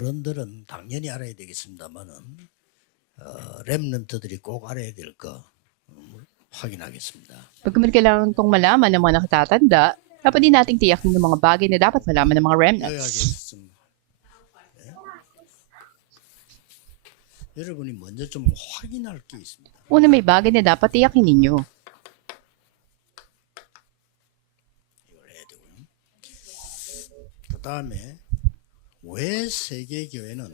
어른들은 당연히 알아야 되겠습니다만은 렘넌트들이 꼭 알아야 될 거 확인하겠습니다. Pagkamit kailangan itong malaman ng mga nakatatanda, dapat din nating tiyakin yung mga bagay na dapat malaman ng mga remnants. 요약했습니다. 여러분이 먼저 좀 확인할 게 있습니다. Una, may bagay na dapat tiyakin ninyo. 이걸 해야 되고요. 그 다음에 왜 세계교회는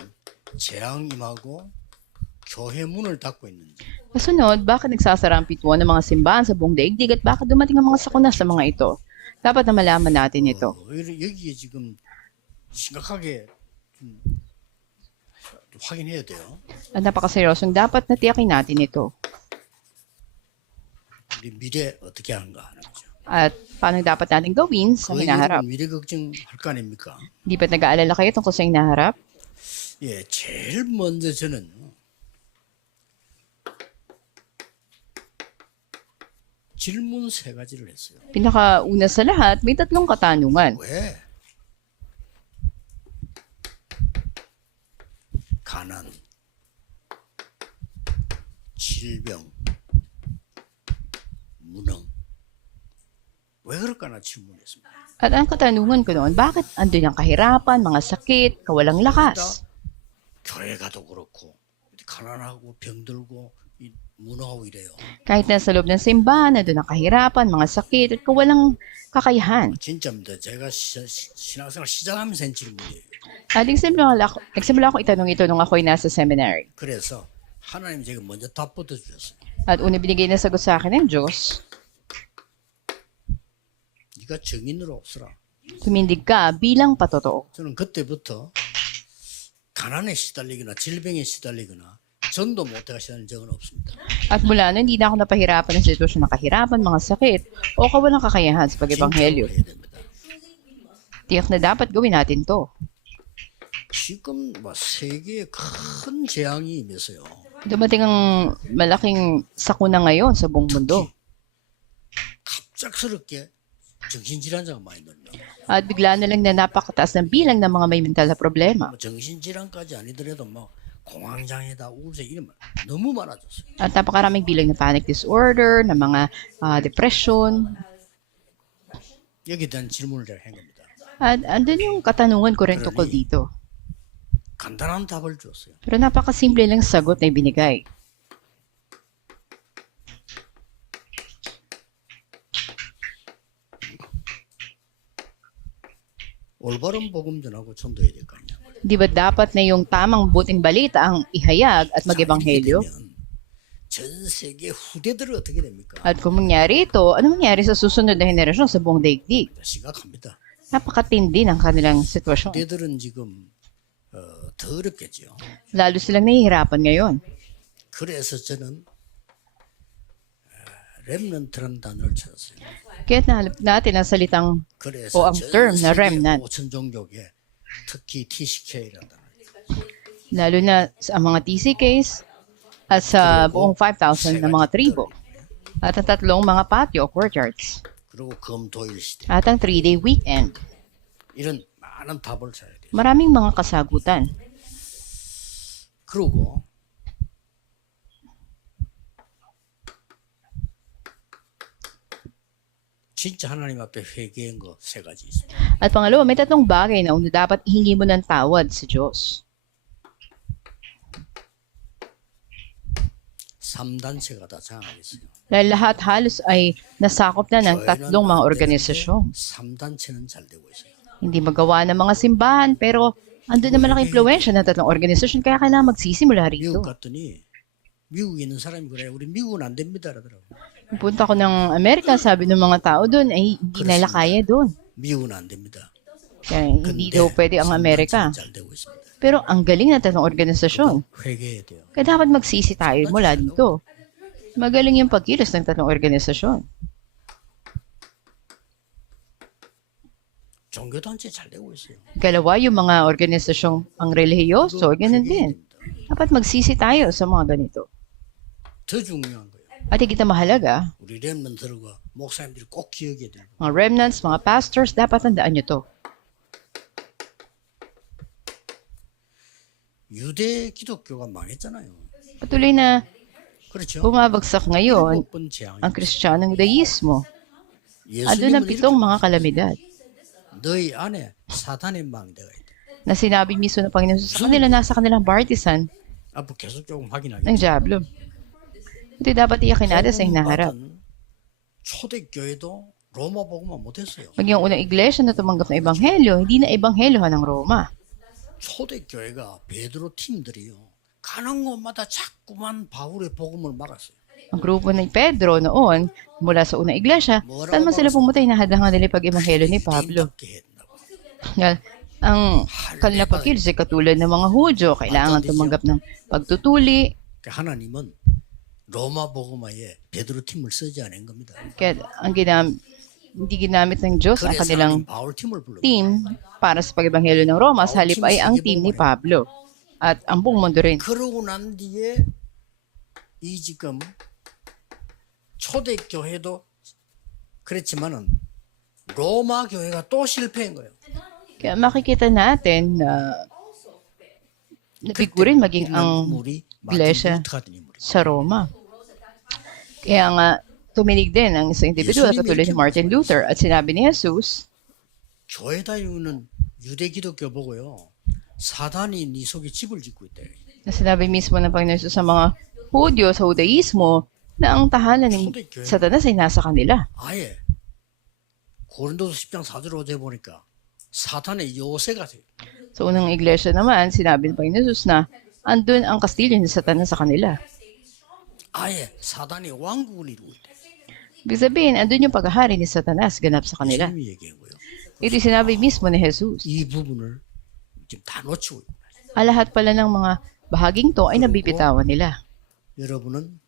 재앙 임하고 교회 문을 닫고 있는지. Kasunod, bakit nagsasara ang pintuan ng mga simbahan sa buong daigdig at bakit dumating ang mga sakuna sa mga ito? Dapat na malaman natin ito. 여기에 지금 심각하게 확인해야 돼요. At napakaseryosong dapat na tiyakin natin ito. 우리 미래 어떻게 하는가 하는 거죠. At paano dapat natin gawin sa 그 hinaharap? 여러분 미래 걱정할 거 아닙니까? Di ba't nag-aalala kayo tungkol sa hinaharap? 예, 제일 먼저 저는 질문 세 가지를 했어요. Pinakauna sa lahat, may tatlong katanungan. 왜? 가난, 질병, 무능. 왜 그럴까나 질문했습니다. At ang katanungan ko noon, bakit andun ang kahirapan, mga sakit, kawalang lakas? 교회 가도 그렇고 가난하고 병들고 무능하고 이래요. Kahit nasa loob ng simbahan, andun ang kahirapan, mga sakit, at kawalang kakayahan. 진짜입니다. 제가 신앙생활 시작하면서 한 질문이에요. At nagsimula ako itanong ito nung ako'y nasa seminary. 그래서 하나님 제가 먼저 답부터 주셨어요. At una binigay na sagot sa akin ng Diyos, 네가 정인으로 서라. tumindig ka bilang patotoo. 저는 그때부터 가난에 시달리거나 질병에 시달리거나 전도 못해가 시달린 적은 없습니다. At mula nun, hindi na ako napahirapan ng sitwasyon ng kahirapan, mga sakit, o kawalang kakayahan sa 진짜로 pag-ebanghelyo. 해야 됩니다. Tiyak na dapat gawin natin to. 지금 세계에 큰 재앙이 임했어요. Dumating ang malaking sakuna ngayon sa buong mundo. 갑작스럽게 정신질환자가 많이 늘어나. At bigla na lang na napakataas ng bilang ng mga may mental na problema. 정신질환까지 아니더라도 공황장애다, 우울증 이런 너무 많아졌어요. At napakaraming bilang ng panic disorder, ng mga depression. 여기에 대한 질문을 제가 한 겁니다. At andun yung katanungan ko rin tungkol dito. 간단한 답을 줬어요. Pero napakasimple lang sagot na ibinigay. 올바른 복음 전하고 전도해야 될 거 아니야. Di ba dapat na yung tamang buting balita ang ihayag at mag-ebanghelyo? 전 세계 후대들은 어떻게 됩니까? At kung mangyari ito, ano mangyari sa susunod na henerasyon sa buong daigdig? 심각합니다. Napakatindi ng kanilang sitwasyon. 후대들은 지금 더 어렵겠죠. Lalo silang nahihirapan ngayon. 그래서 저는 렘넌트라는 단어를 찾았어요. Kaya nahanap natin ang salitang 그래서 o ang term na remnant. 5천 종족에 특히 TCK라는 단어. Lalo na sa mga TCKs at sa buong 5,000 na mga tribo. At ang tatlong mga patio o courtyards. 그리고 금토일 시대. At ang 3-day weekend. 이런 많은 답을 찾아야 돼요. Maraming mga kasagutan. 그리고 진짜 하나님 앞에 회개한 거 세 가지 있습니다. At pangalawa, may tatlong bagay na una dapat ihingi mo ng tawad sa Diyos. 3단체가 다 장악했어요. Dahil lahat halos ay nasakop na ng tatlong mga organisasyon. 3단체는 잘 되고 있어요. Hindi magawa ng mga simbahan, pero andun naman ang impluensya ng tatlong organisasyon, kaya kailangan magsisimula rito. 미국 갔더니 미국에 있는 사람이 그래. 우리 미국은 안 됩니다. 그러더라고. Punta ko ng Amerika, sabi ng mga tao doon, ay hindi nila kaya doon. 미국은 안 됩니다. Kaya hindi daw pwede ang Amerika. 3단체는 잘 되고 있습니다. Pero ang galing ng tatlong organisasyon. 회개해야 돼요. Kaya dapat magsisi tayo mula dito. Magaling yung pagkilos ng tatlong organisasyon. 종교단체 잘 되고 있어요. Kalawa, yung mga organisasyong ang relihiyoso, ganun din. Dapat magsisi tayo sa mga ganito. 더 중요한 거예요. At higit na mahalaga, 우리 렘넌트들과 목사님들이 꼭 기억해야 돼요. mga remnants, mga pastors, dapat tandaan nyo to. 유대 기독교가 망했잖아요. Patuloy na 그렇죠? bumabagsak ngayon 7번 재앙이 ang Kristiyanong Judaismo. Andun ang 예수님은 pitong 이렇게 mga kalamidad 너희 안에 사탄의 망대가 있다. na sinabi mismo ng Panginoon Jesus sa kanila, nasa kanilang partisan 앞으로 계속 조금 ng 확인하겠죠. Diablo. Ito dapat iyakin natin sa hinaharap. 초대교회도 로마 복음만 못했어요. Maging unang iglesia na tumanggap ng ebanghelyo, hindi na ebanghelyohan ng Roma. 초대교회가 베드로 팀들이요. 가는 곳마다 자꾸만 바울의 복음을 막았어요. Ang grupo ni Pedro noon, mula sa unang iglesia, saan man sila pumunta, hinahadangan nila pag-ebanghelyo ni Pablo. 개인답게 했다고. Dahil ang kanilang pagkilos ay katulad ng mga Hudyo, kailangan tumanggap ng pagtutuli. 그러니까 하나님은 로마 복음화에 베드로 팀을 쓰지 않은 겁니다. Kaya hindi ginamit ng Diyos ang 그래서 kanilang 하나님 바울 팀을 불렀어요. team para sa pag-ebanghelyo ng Roma, sa halip ay ang team ni Pablo at ang buong mundo rin. 그러고 난 뒤에 이 지금 초대교회도 그랬지만은 로마 교회가 또 실패한 거예요. Kaya makikita natin na nabigo rin maging ang 인물이 iglesia 마틴 루터 같은 인물이. sa Roma. Kaya nga, tuminig din ang isang individual katulad ni Martin Luther at sinabi ni Jesus, 교회 다니는 유대 기독교 보고요. 사단이 네 속에 집을 짓고 있대. na sinabi mismo ng Panginoon Jesus sa mga Hudyo sa Judaismo na ang tahanan ni Satanas ay nasa kanila. 아예 고린도서 10장 4절 5절 보니까 사탄의 요새가 돼요. Sa unang iglesia naman, sinabi ng Panginoon Jesus na andun ang kastilyo ni Satanas sa kanila. 아예 사단이 왕국을 이루고 있대. Ibig sabihin, andun yung paghahari ni Satanas ganap sa kanila. 예수님이 얘기한 거예요. Ito sinabi mismo ni Jesus. 이 부분을 지금 다 놓치고 있고 Ang lahat pala ng mga bahaging to ay nabibitawan nila. 여러분은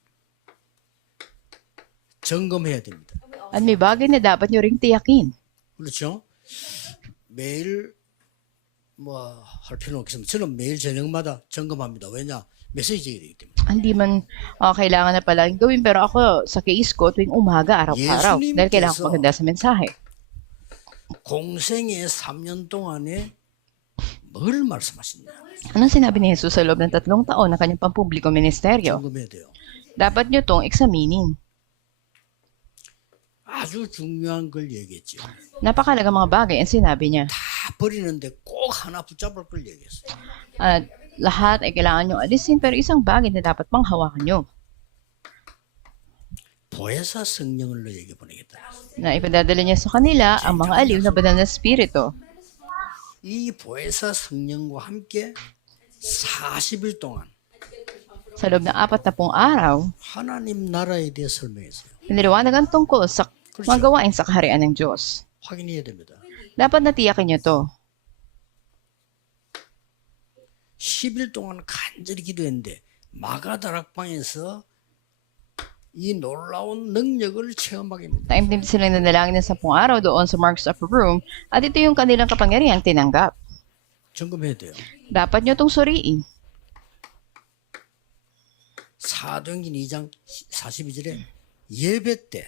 점검해야 됩니다. At may bagay na dapat nyo ring tiyakin. 그렇죠? 매일 뭐 할 필요는 없겠지만 저는 매일 저녁마다 점검합니다. 왜냐? 메시지가 되기 때문에. Hindi man kailangan na palaging gawin, pero ako sa case ko tuwing umaga, araw-araw. Dahil kailangan ko maganda sa mensahe. 공생의 3년 동안에 뭘 말씀하시냐? Anong sinabi ni Jesus sa loob ng 3 taon na kanyang pampubliko ministeryo? 점검해야 돼요. Dapat nyo tong eksaminin. 아주 중요한 걸 얘기했죠. Napakalaga mga bagay ang sinabi niya. 다 버리는데 꼭 하나 붙잡을 걸 얘기했어요. At lahat ay kailangan nyo alisin, pero isang bagay na dapat pang hawakan nyo. 보혜사 성령을 너에게 보내겠다. Na ipadadala niya sa kanila ang mga aliw na banal na spirito. 이 보혜사 성령과 함께 40일 동안 Sa loob ng 40 araw, 하나님 나라에 대해 설명했어요. niliwanag ang tungkol sa mga gawain sa kaharian ng Diyos. 확인해야 됩니다. Dapat natiyakin nyo to. 10일 동안 간절히 기도했는데 마가다락방에서 이 놀라운 능력을 체험하게 됩니다. Taimtim silang nanalangin ng 10 araw doon sa Mark's Upper Room at ito yung kanilang kapangyarihang tinanggap. 점검해야 돼요. Dapat nyo tong suriin. 사도행전 2장 42절에 예배 때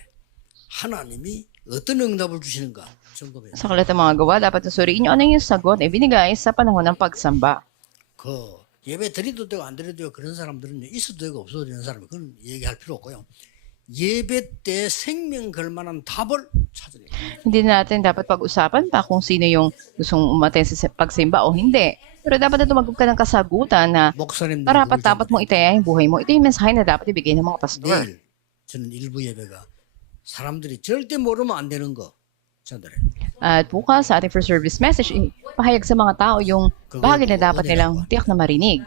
하나님이 어떤 응답을 주시는가 점검해요. Sa kalat ng mga gawa, dapat na suriin nyo ano yung sagot na ibinigay sa panahon ng pagsamba. 그 예배 드려도 되고 안 드려도 되고 그런 사람들은 있어도 되고 없어도 되는 사람이 그건 얘기할 필요 없고요. 예배 때 생명 걸 만한 답을 찾으래요. Hindi natin dapat pag-usapan pa kung sino yung gustong umaten sa pagsimba o hindi. Pero dapat na tumagot ka ng kasagutan na 목사님들 karapat dapat mong itaya yung buhay mo. Ito yung mensahe na dapat ibigay ng mga pastor. 내일 저는 일부 예배가 사람들이 절대 모르면 안 되는 거 전달해요. At bukas sa ating first service message, pahayag sa mga tao yung bagay na dapat nilang tiyak na marinig.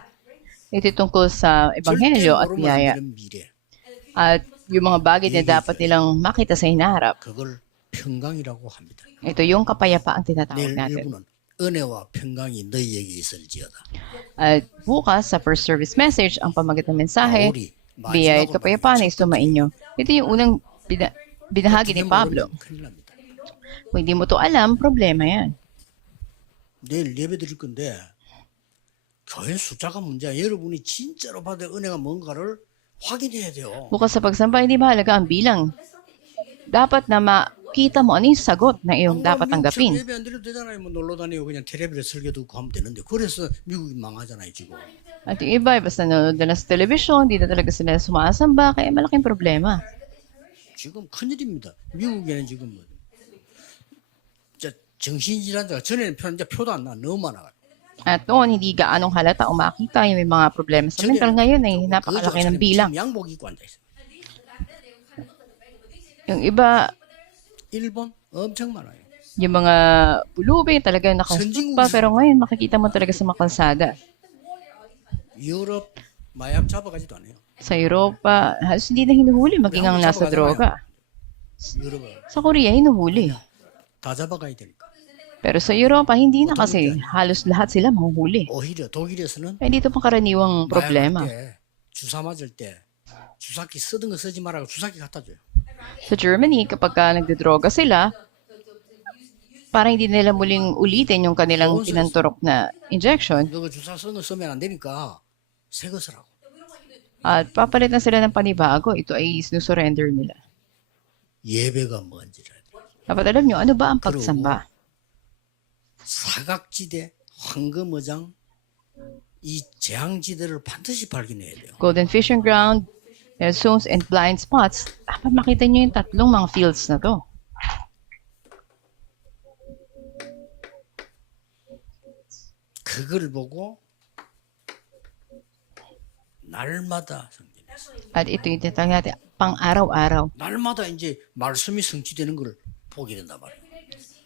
Ito tungkol sa 절대 ebanghelyo at 모르면 안 biyaya. 되는 미래. At yung mga bagay na dapat nilang makita sa hinaharap. 그걸 평강이라고 합니다. Ito yung kapayapaan tinatawag 내일 natin. 일부는 은혜와 평강이 너희에게 있을지어다. At bukas sa first service message, ang pamagat ng mensahe, 바울이 biyaya at kapayapaan ay sumainyo. Ito yung unang binahagi ni 어떻게 Pablo. 모르면 큰일 납니다. Kung hindi mo to alam, problema yan. 내일 예배 드릴 건데 교회 숫자가 문제야. 여러분이 진짜로 받을 은혜가 뭔가를 확인해야 돼요. Bukas sa pagsamba, hindi mahalaga ang bilang. Dapat na makikita mo ano yung sagot na iyong dapat tanggapin. 예배 안 드려도 되잖아요. 뭐 놀러 다니고 그냥 텔레비전 설교 듣고 하면 되는데 그래서 미국이 망하잖아요 지금. At yung iba, basta nanonood na sa television, di na talaga sila sumasamba, kaya malaking problema. 지금 큰일입니다. 미국에는 지금 뭐 정신질환자가 전에는 이제 표도 안 나. 너무 많아. At noon, hindi gaanong halata o makita yung may mga problema sa mental. Ngayon ay napakalaki ng bilang. 양복 입고 앉아 있어. Yung iba, 일본 엄청 많아요. yung mga pulubi talaga nakasuot pa, pero ngayon makikita mo talaga sa mga kalsada. 유럽 마약 잡아가지도 않아요. Sa Europa, halos hindi na hinuhuli maging ang nasa droga. 유럽은 Sa Korea, hinuhuli. 다 잡아가야 되니까. Pero sa Europa, hindi na kasi halos lahat sila mahuhuli. 오히려 독일에서는 Kaya dito pang karaniwang problema. 마약할 때 주사 맞을 때 주사기 쓰던 거 쓰지 말라고 주사기 갖다 줘요. Sa Germany, kapag ka nagdodroga sila, para hindi nila muling ulitin yung kanilang tinanturok na injection, 너가 주사 쓰는 거 쓰면 안 되니까 새 거 쓰라고. at papalit na sila ng panibago, ito ay sinusurrender nila. 예배가 뭔지를 Dapat alam nyo, ano ba ang pagsamba? 사각지대, 황금어장 이 재앙지대를 반드시 발견해야 돼요. Golden fishing ground, red zones, and blind spots, dapat makita nyo yung tatlong mga fields na to. 그걸 보고 날마다 At ito yung tinatawag natin, pang-araw-araw. 날마다 이제 말씀이 성취되는 걸 보게 된단 말이에요.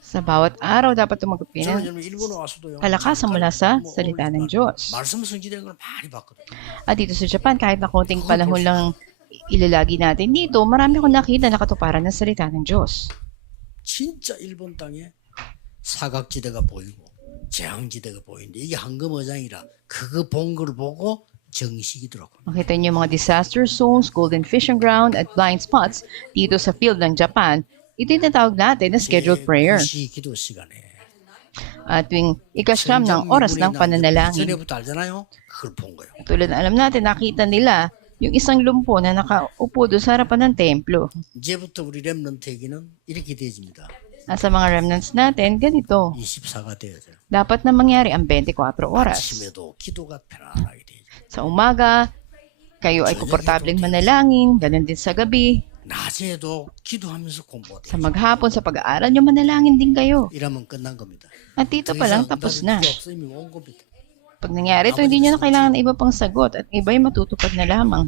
Sa bawat araw, dapat tumagpin 저는 ng 여러분 일본에 와서도요. kalakasan mula sa salita ng Diyos. 말씀 성취되는 걸 많이 봤거든요. At dito sa Japan, kahit na konting panahon lang ilalagi natin dito, marami akong nakita na katuparan ng salita ng Diyos. 진짜 일본 땅에 사각지대가 보이고 재앙지대가 보이는데 이게 황금어장이라 그거 본 걸 보고 정식이 들어가고 Makita niyo yung mga disaster zones, golden fishing ground, at blind spots dito sa field ng Japan. Ito yung tinatawag natin na scheduled prayer. 시 기도 시간에 At tuwing ikasyam ng oras ng pananalangin. 전에부터 알잖아요. 그걸 본 거예요. Tulad na alam natin, nakita nila yung isang lumpo na nakaupo doon sa harapan ng templo. 이제부터 우리 렘넌트에게는 이렇게 되어집니다. At sa mga remnants natin, ganito. 24가 되어져요. Dapat na mangyari ang 24 oras. 아침에도 기도가 편안하게 되죠. Sa umaga, kayo ay komportableng manalangin, ganun din sa gabi. 낮에도 기도하면서 공부해요. Sa maghapon, sa pag-aaral nyo, manalangin din kayo. 이러면 끝난 겁니다. At dito pa lang, tapos na. 필요 없어 이미 온 겁니다. Pag nangyari ito, hindi nyo na kailangan ng iba pang sagot at iba ay matutupad na lamang.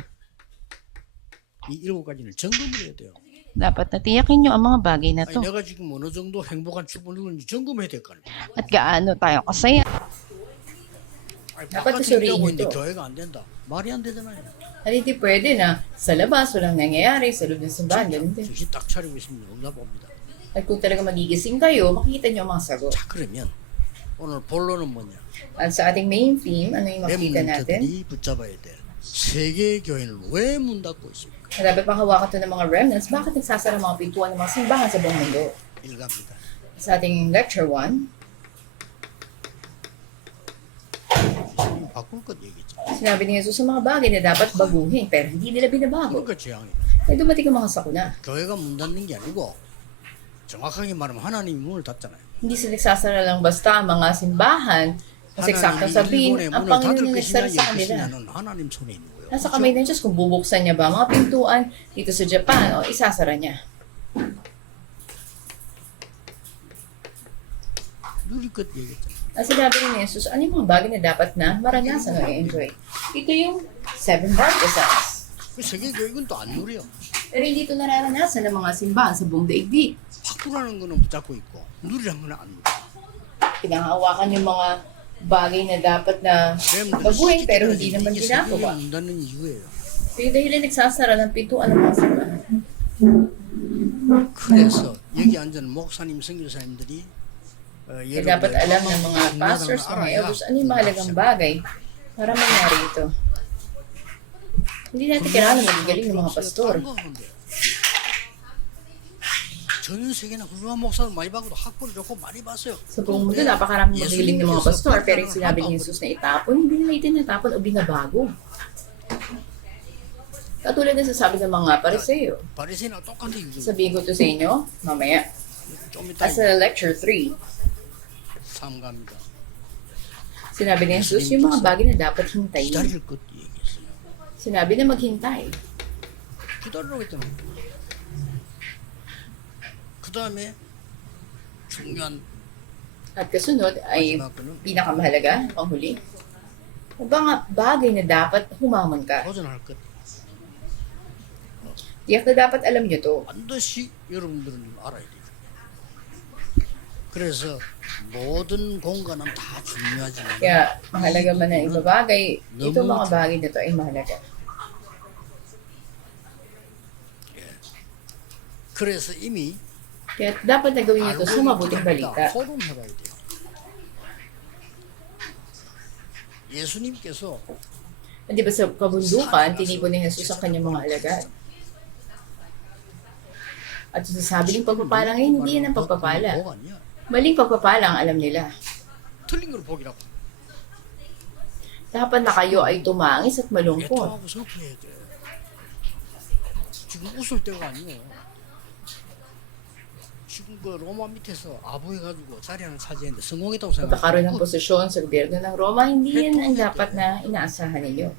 이 7가지를 점검을 해야 돼요. Dapat natiyakin nyo ang mga bagay na 아니, to. 내가 지금 어느 정도 행복한 축복을 누리는지 점검해야 될 거 아니에요. At gaano tayo kasaya. 아니, 다pat 바깥에 suriin 있다고 있는데 ito. 교회가 안 된다. 말이 안 되잖아요. At hindi pwede na sa labas walang nangyayari, sa loob ng simbahan, ganun din. 정신 딱 차리고 있으면 응답 옵니다. At kung talaga magigising kayo, makikita niyo ang mga sagot. 자 그러면 오늘 본론은 뭐냐? At sa ating main theme, ano yung makikita natin? 렘넌트들이 붙잡아야 될 세계 교회는 왜 문 닫고 있습니까? Na dapat panghawakan ito ng mga remnants, bakit nagsasara ang mga pintuan ng mga simbahan sa buong mundo? 일갑니다. Sa ating lecture 1, 바꿀 것 얘기죠. sinabi ni Jesus sa mga bagay na dapat baguhin, pero hindi nila binabago. 그러니까 재앙이. Kaya dumating ang mga sakuna. 교회가 문 닫는 게 아니고 정확하게 말하면 하나님이 문을 닫잖아요. Hindi sila nagsasara lang basta ang mga simbahan, kasi eksaktong sabihin, 일본의 ang 문을 Panginoon 닫을 yung 것이냐 nagsara 열 sa kanila. 것이냐는 하나님 손에 있는 거예요. Nasa kamay ng Diyos kung bubuksan niya ba ang mga pintuan dito sa Japan o isasara niya. 누릴 것 얘기했잖아요. Ang sinabi ni Jesus, ano yung mga bagay na dapat na maranasan o i-enjoy? Ito yung 7 bartisans. 그 세계 교육은 또 안 누려. Pero hindi ito nararanasan ng mga simbahan sa buong daigdig. 바꾸라는 거는 붙잡고 있고 누리라는 거는 안 누려. Pinanghawakan yung mga bagay na dapat na baguhin pero hindi naman 이게 세계 ginagawa. 문 닫는 이유예요. Ito yung dahilan nagsasara ng pintuan ng mga simbahan. 그래서 여기 앉은 목사님, 선교사님들이 Kaya dapat alam ng mga pastors, mga elders, ano yung mahalagang bagay para mangyari ito. Hindi natin kailangan magigaling ng mga pastor. 전 세계는 훌륭한 목사를 많이 받고도 학벌 좋고 많이 봤어요. Sa buong mundo, napakaraming magaling ng mga pastor, pero yung sinabi ni Jesus na itapon, hindi nila itinatapon o binabago. Katulad na sasabi ng mga pariseo. 바리새인하고 똑같아 이거. Sabihin ko to sa inyo, mamaya. 좀 이따 As a lecture 3, 삼갑니다. sinabi ni Jesus yung mga bagay na dapat hintayin. 기다릴 것 얘기했어요. Sinabi na maghintay. 기다리라고 했잖아. 그 다음에 중요한 At kasunod ay 마지막 거는 pinakamahalaga, panghuli. Mga bagay na dapat humamon ka. 도전할 것. Tiyak na dapat alam nyo to. 반드시 여러분들은 알아야 돼요. 그래서 모든 공간은 다 중요하지만 Kaya mahalaga man ang iba bagay, ito mga bagay na to ay mahalaga. 그래서 이미 Kaya dapat na gawin nyo to sa mabuting balita. 호름해봐야 돼요. 예수님께서 Di ba sa kabundukan, tinipon ni Jesus ang kanyang mga alagad. At sasabi ng pagpapala ngayon, hindi yan ang pagpapala. 뭐가 아니야. Maling pagpapala ang alam nila. 틀린 걸 복이라고. Dapat na kayo ay tumangis at malungkot. 애통하고 슬퍼해야 돼. 지금 웃을 때가 아니에요. 지금 그 로마 밑에서 아부해가지고 자리 하나 차지했는데 성공했다고 Pagkakaroon ng 생각해요. posisyon sa gobyerno ng Roma, hindi yan ang dapat na inaasahan ninyo.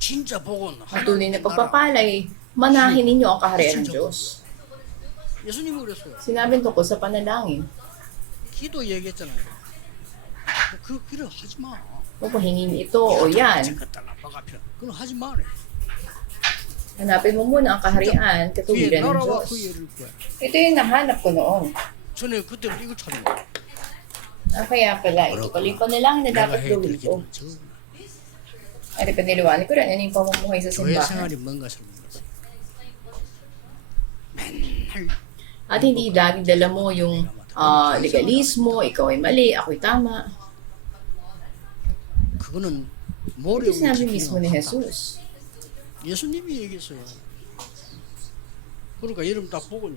진짜 복은 Ang tunay na 하나님의 나라. pagpapala ay manahin ninyo ang kaharian ng Diyos. 예수님이 그랬어요. Sinabi tungkol sa panalangin, 기도 얘기했잖아요. 그 길을 하지 마. kung pahingin ito o yan, 그건 하지 마. 그래. hanapin mo muna ang kaharian, 뒤에 katuwiran ng 나라와 Diyos. 그 예를 거야. Ito yung nahanap ko noon. 전에 그때부터 이거 찾는 거야. Kaya pala, ito pala yung panalangin na 내가 dapat 해야 될 gawin ko. 길은 저거구나. At ipiniliwanag ko rin ano yung pamumuhay sa 교회 simbahan. 생활이 뭔가 설명했어요. 맨날 At hindi laging dala mo yung legalismo, ikaw ay mali, ako'y tama. 그거는 모래 Ito sinabi mismo ni Jesus. 예수님이 얘기했어요. 그러니까 여러분 딱 보고요.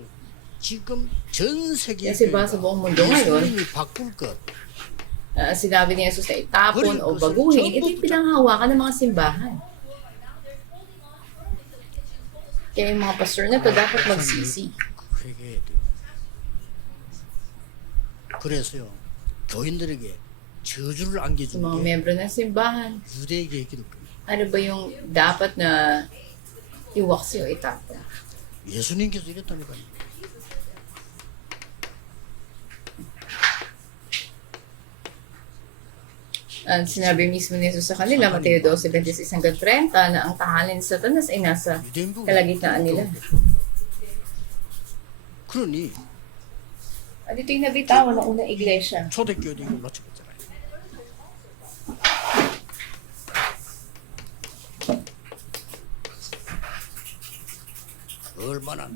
지금 전 세계에 Kasi ba sa buong mundo ngayon, 예수님이 바꿀 것 sinabi ni Jesus na itapon o baguhin, ito yung pinanghawakan ng mga simbahan. Kaya yung mga pastor na to dapat magsisi. 회개해야 돼요. 그래서요. 교인들에게 저주를 Sa 안겨주는 mga 게 membro ng simbahan, 유대에게 기독교. ano ba yung dapat na iwaksi o itapon? 예수님께서 이랬다니까요. At sinabi mismo ni Jesus sa kanila, Mateo 12:26 hanggang 30, na ang tahanan ni Satanas ay nasa 유대인도 kalagitnaan nila. 그러니 At ito yung nabitawan ng unang iglesia. 초대교회도 이걸 놓쳐봤잖아요. 얼마나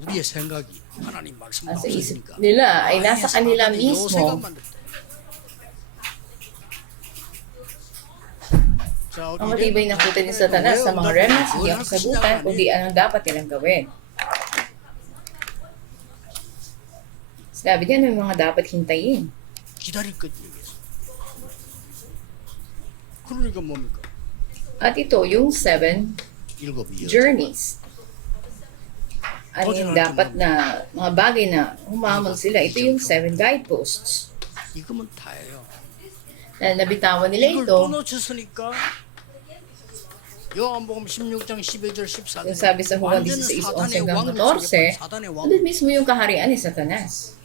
우리의 생각이 하나님 말씀과 Sa isip 없으니까 nila ay nasa kanila 요새가 mismo. 만들었다. 자, Ang matibay ng kuta ni Satanas sa mga remnants hindi ang kasagutan kundi anong dapat nilang gawin. Sabi niya ng mga dapat hintayin. 기다릴 것 얘기했어. 그러니까 뭡니까? At ito, yung 7 일곱 이어. journeys. Ano yung dapat na mga bagay na humamon sila. Ito yung 7 guideposts. 이거면 다예요. Na nabitawan nila 이걸 ito. 또 놓쳤으니까 요한복음 16장 12절 14절 Yung sabi sa Juan 16:11 hanggang 14, 사단의 andun 왕 mismo yung kaharian ni Satanas.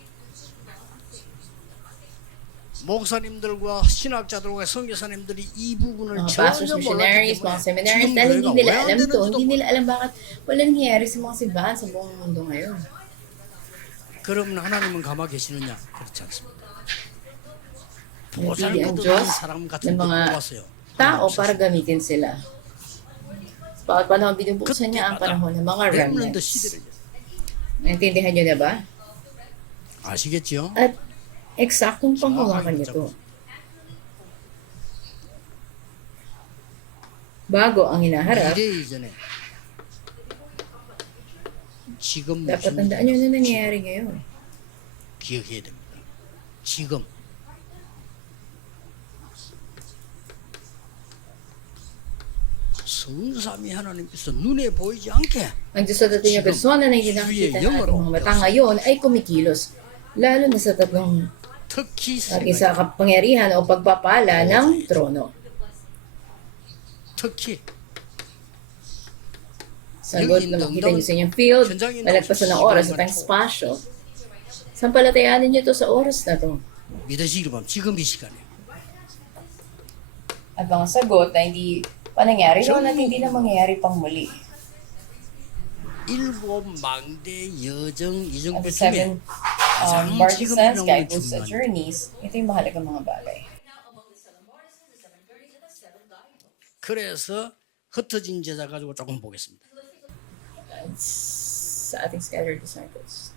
목사님들과 신학자들과 선교사님들이 이 부분을 Mga pastors, 전혀 missionaries, 몰랐기 mga 때문에 seminaries, 지금 dahil hindi 교회가 nila 왜안 alam to, 되는지도 hindi nila alam bakit wala nangyayari sa mga simbahan sa buong mundo ngayon. 그러면 하나님은 가만히 계시느냐? 그렇지 않습니다. Pinipili ang 보잘것없는 Diyos 사람 ng 같은 데 mga 뽑았어요. tao para gamitin sila. Sa bawat panahon, binubuksan niya ang panahon ng mga 렘넌트 remnants. 시대를 Naintindihan niyo na ba? 아시겠죠? At eksaktong panghawakan niyo to. Bago ang hinaharap, 미래 이전에 지금 dapat 무슨 tandaan niyo 일이 na nangyayari ngayon. 기억해야 됩니다. 지금 천삼위 하나님께서 눈에 보이지 않게 Ang Diyos sa tatlong persona na hindi nakikita ng ating mga mata ngayon ay kumikilos. Lalo na sa tatlong 특히 sa kapangyarihan o pagpapala ng trono. 특히 Sagot na makita niyo sa inyong field, malagpasan ng oras at ang spasyo. Sampalatayanin niyo to sa oras na to. 믿으시기를 바랍니다. 지금 이 시간에 At mga sagot na hindi pa nangyari noon at hindi na mangyayari pang muli. 일곱 망대 여정 At 이정표 the 중에 seven 가장 지금 partisans, 나오는 guidebooks at 중요한 journeys, ito yung mahalagang mga bagay. 그래서 흩어진 제자 가지고 조금 보겠습니다. Sa ating scattered disciples.